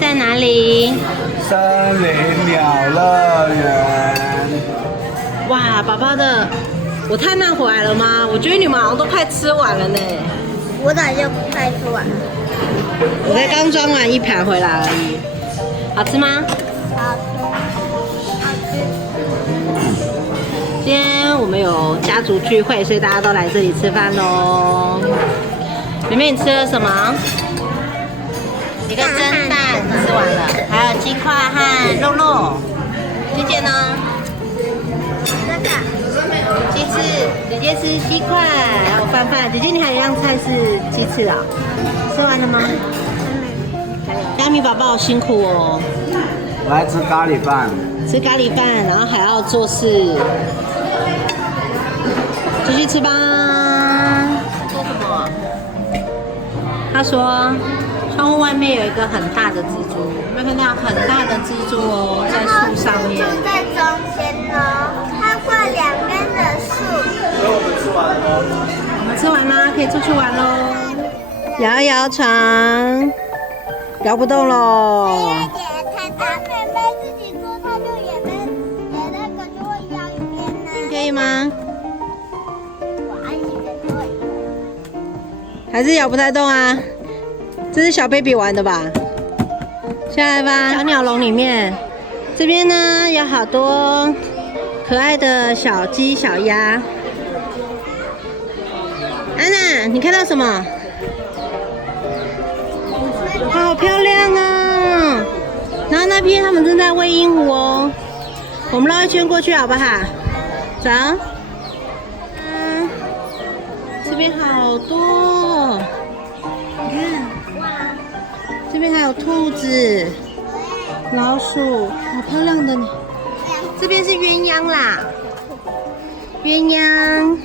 在哪里？森林鸟乐园。哇，宝宝的，我太慢回来了吗？我觉得你们好像都快吃完了呢。我早就快吃完了。我才刚装完一盘回来而已。好吃吗？好吃，好吃。今天我们有家族聚会，所以大家都来这里吃饭喽。妹妹，你吃了什么？一个蒸蛋吃完了，还有鸡块和肉肉。姐姐呢？这个鸡翅，姐姐吃鸡块，还有饭。姐姐，你还有一样菜是鸡翅啊？吃完了吗？亚米宝宝辛苦哦。我来吃咖喱饭。吃咖喱饭，然后还要做事。继续吃吧。说什么？他说，窗户外面有一个很大的蜘蛛，有没有看到很大的蜘蛛哦，在树上面。就在中间呢，它挂两边的树。所以我们吃完了。我们吃完啦，可以出去玩喽。摇摇床，摇不动喽。太大，妹妹自己做，它就也那个就会摇一边呢。可以吗？我安心的对。还是摇不太动啊？这是小 baby 玩的吧？下来吧，小鸟笼里面，这边呢有好多可爱的小鸡、小鸭。安娜，你看到什么？好漂亮啊！然后那边他们正在喂鹦鹉哦，我们绕一圈过去好不好？走。这边好多，你看，这边还有兔子、老鼠，好漂亮的呢。这边是鸳鸯啦，鸳鸯，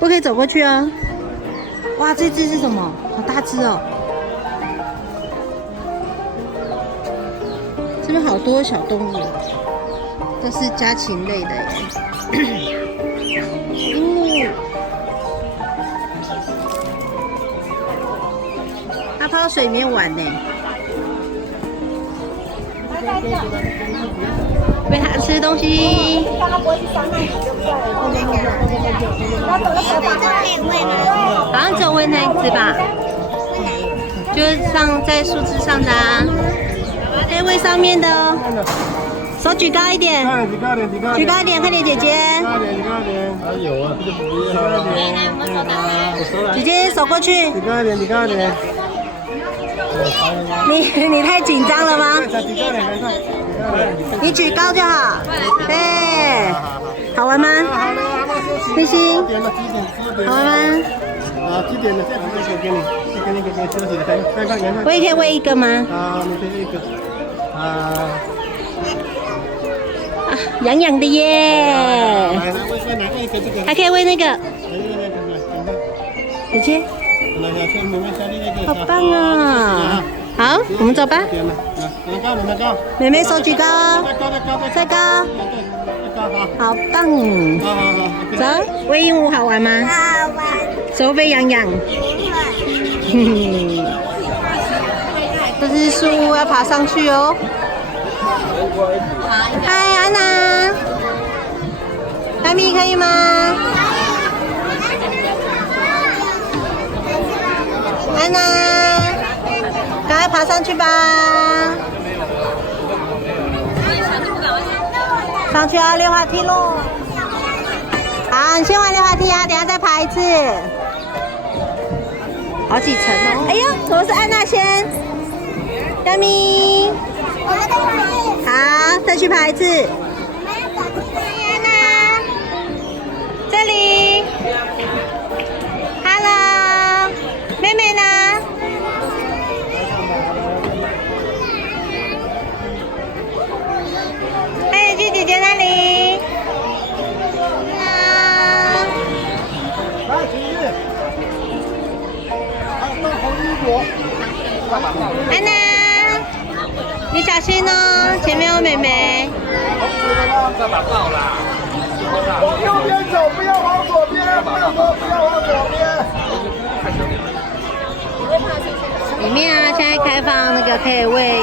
不可以走过去哦。哇，这只是什么？好大只哦！这边好多小动物，都是家禽类的耶。它泡到水里面玩呢，喂它吃东西。让它不会去伤害你就不要了。那这个可以喂吗？好像只有喂那一只吧，就是上在树枝上的啊，可以喂上面的哦。手举高一点，举高点，举高一点，快点，姐姐。举高点。还有啊，这个不一样。姐姐手过去。举高点，举高点。你太紧张了吗？举高点，你举高就好。对，好玩吗？星星，好玩吗？啊，几点了？再给你，给你休息的，看。我也可以喂一个吗？啊，你可以一个。啊，痒痒的耶！还可以喂那个，姐姐，好棒啊！好，我们走吧。妹妹手举高，再高，好棒！走，喂鹦鹉好玩吗？好玩。手会不会痒痒？这是树，要爬上去哦。嗨，安娜，艾米可以吗？安娜，赶快爬上去吧！上去啊，溜滑梯喽！好，你先玩溜滑梯啊，等下再爬一次。好几层哦！哎呀，怎么是安娜先？亚米，好，再去爬一次。这里 ，Hello， 妹妹呢？快点去姐姐那里。来，继续。到红衣果。安娜，你小心哦，前面有妹妹。这把到啦。往右边走，不要往左边，不要往左边。里面啊，现在开放那个可以喂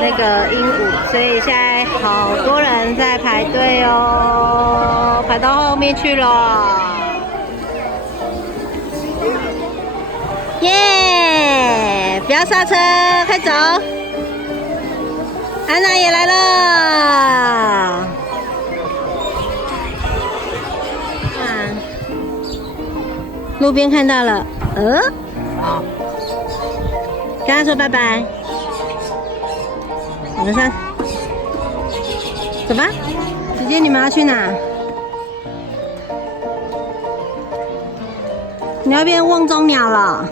那个鹦鹉，所以现在好多人在排队哦，排到后面去了。耶！不要刹车，快走。安娜也来了。路边看到了，跟他说拜拜。我们上，走吧。姐姐，你们要去哪？你要变瓮中鸟了。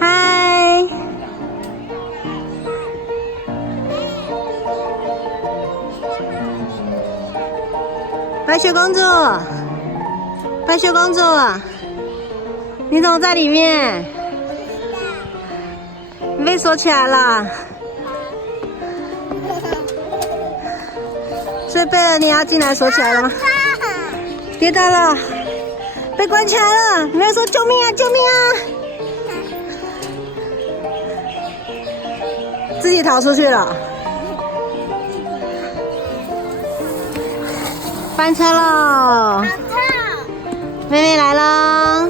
嗨，白雪公主。白雪公主，你怎么在里面？你被锁起来了。所以贝尔，你要进来锁起来了吗？跌倒了，被关起来了。你要说救命啊！救命啊！自己逃出去了。翻车了。妹妹来了，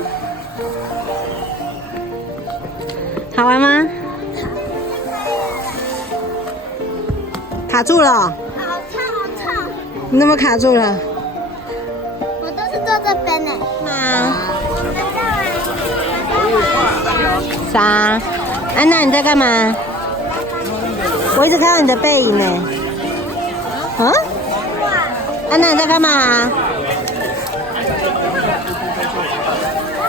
好玩吗？卡住了。好烫！你怎么卡住了？我都是坐这边呢。啥？安娜，你在干嘛？我一直看到你的背影呢。啊？安娜，你在干嘛？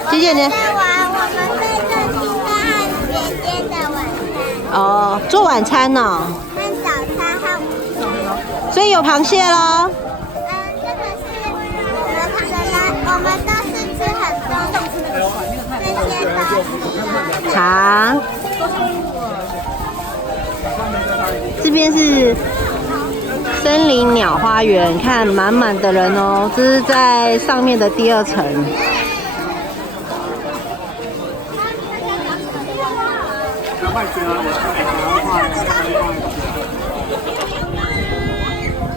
姐姐呢？在玩我们在这今天和姐姐的晚餐。哦，做晚餐呢？和早餐和午餐。所以有螃蟹咯。这个是我们都是吃很多这些东西。好。这边是森林鸟花园，看满满的人哦，这是在上面的第2层。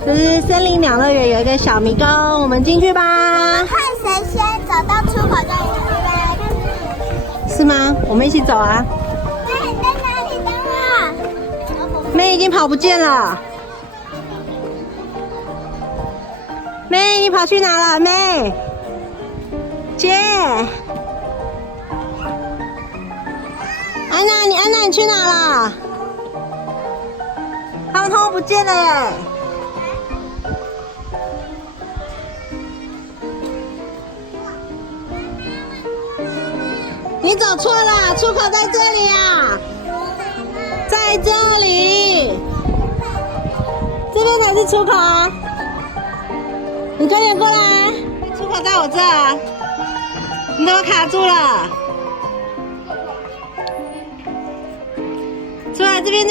这是森林鸟乐园有一个小迷宫，我们进去吧。看谁先走到出口这里，是吗？我们一起走啊。妹，你在哪里？等我。妹已经跑不见了。妹，你跑去哪了？妹，姐，安娜，你去哪了？他们通通不见了耶！你走错了，出口在这里啊，在这里，这边才是出口啊！你快点过来，出口在我这儿，你怎么卡住了？出来这边，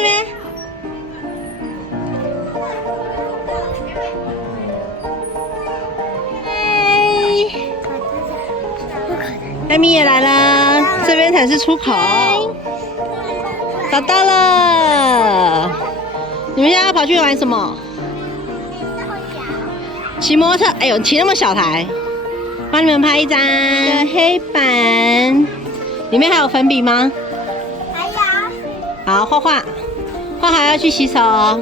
艾米也来了，这边才是出口，找到了。你们现在要跑去玩什么？骑摩托车。哎呦，骑那么小台，帮你们拍一张黑板。里面还有粉笔吗？还有。好，画好要去洗手哦。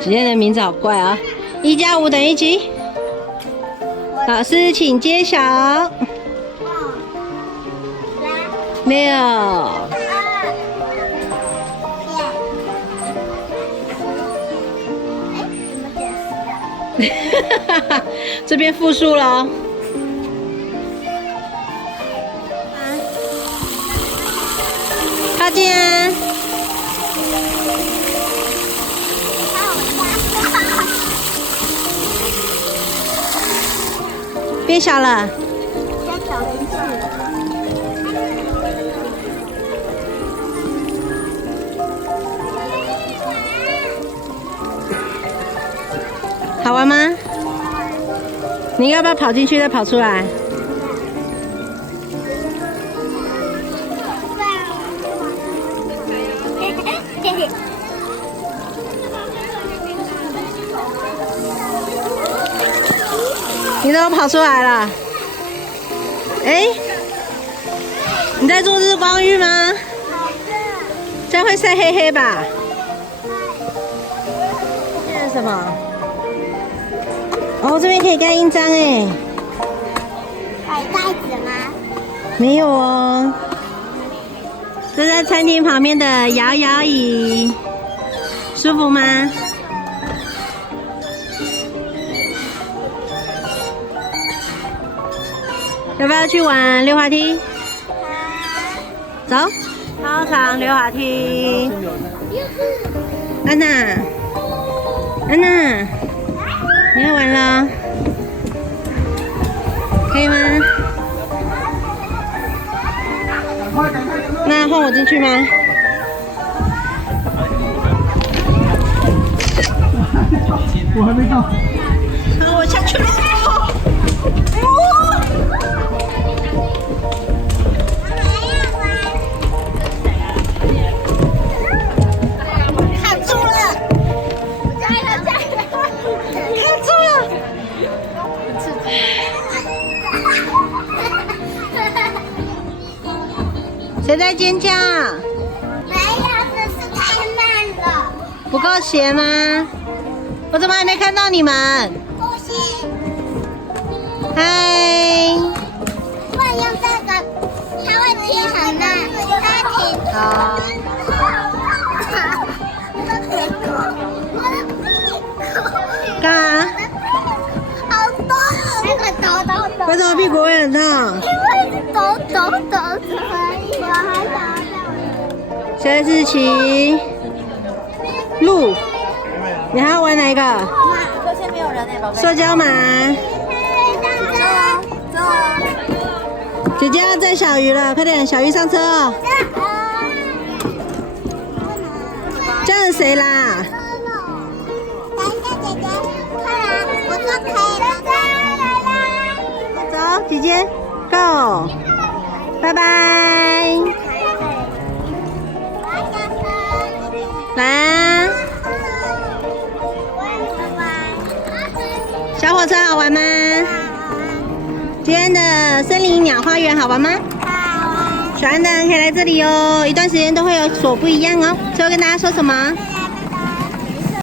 今天的名字好怪啊！1加5等于几？老师，请揭晓。6。这边复数咯。靠近啊！变小了。再走进去。好玩吗？你要不要跑进去再跑出来？你怎么跑出来了？哎，你在做日光浴吗？这样会晒黑黑吧？这是什么？哦，这边可以盖印章哎。摆袋子吗？没有哦。这在餐厅旁边的摇摇椅，舒服吗？要不要去玩溜滑梯？走，操场溜滑梯。安娜，安娜，你要玩了？可以吗？那换我进去吗？我还没到。好，我下去了。卡住了！加油加油！卡住了！谁在尖叫？没有，只是太慢了。不够斜吗？我怎么还没看到你们？不行，嗨！不能用这个，它会停很慢，它停。好。干嘛？好多，那个抖。为什么屁股会很痛？因为抖，所以我还想现在是骑鹿，你还要玩哪一个？这些没有人哎，宝贝。塑胶马。走哦。姐姐要载小鱼了，快点，小鱼上车哦。这样谁啦？等一下，姐姐，快来，我说可以了。走，姐姐 ，Go， 拜拜。来啊！小火车好玩吗？今天的森林鸟花园好玩吗？喜欢的人可以来这里哦，一段时间都会有所不一样哦。最后跟大家说什么？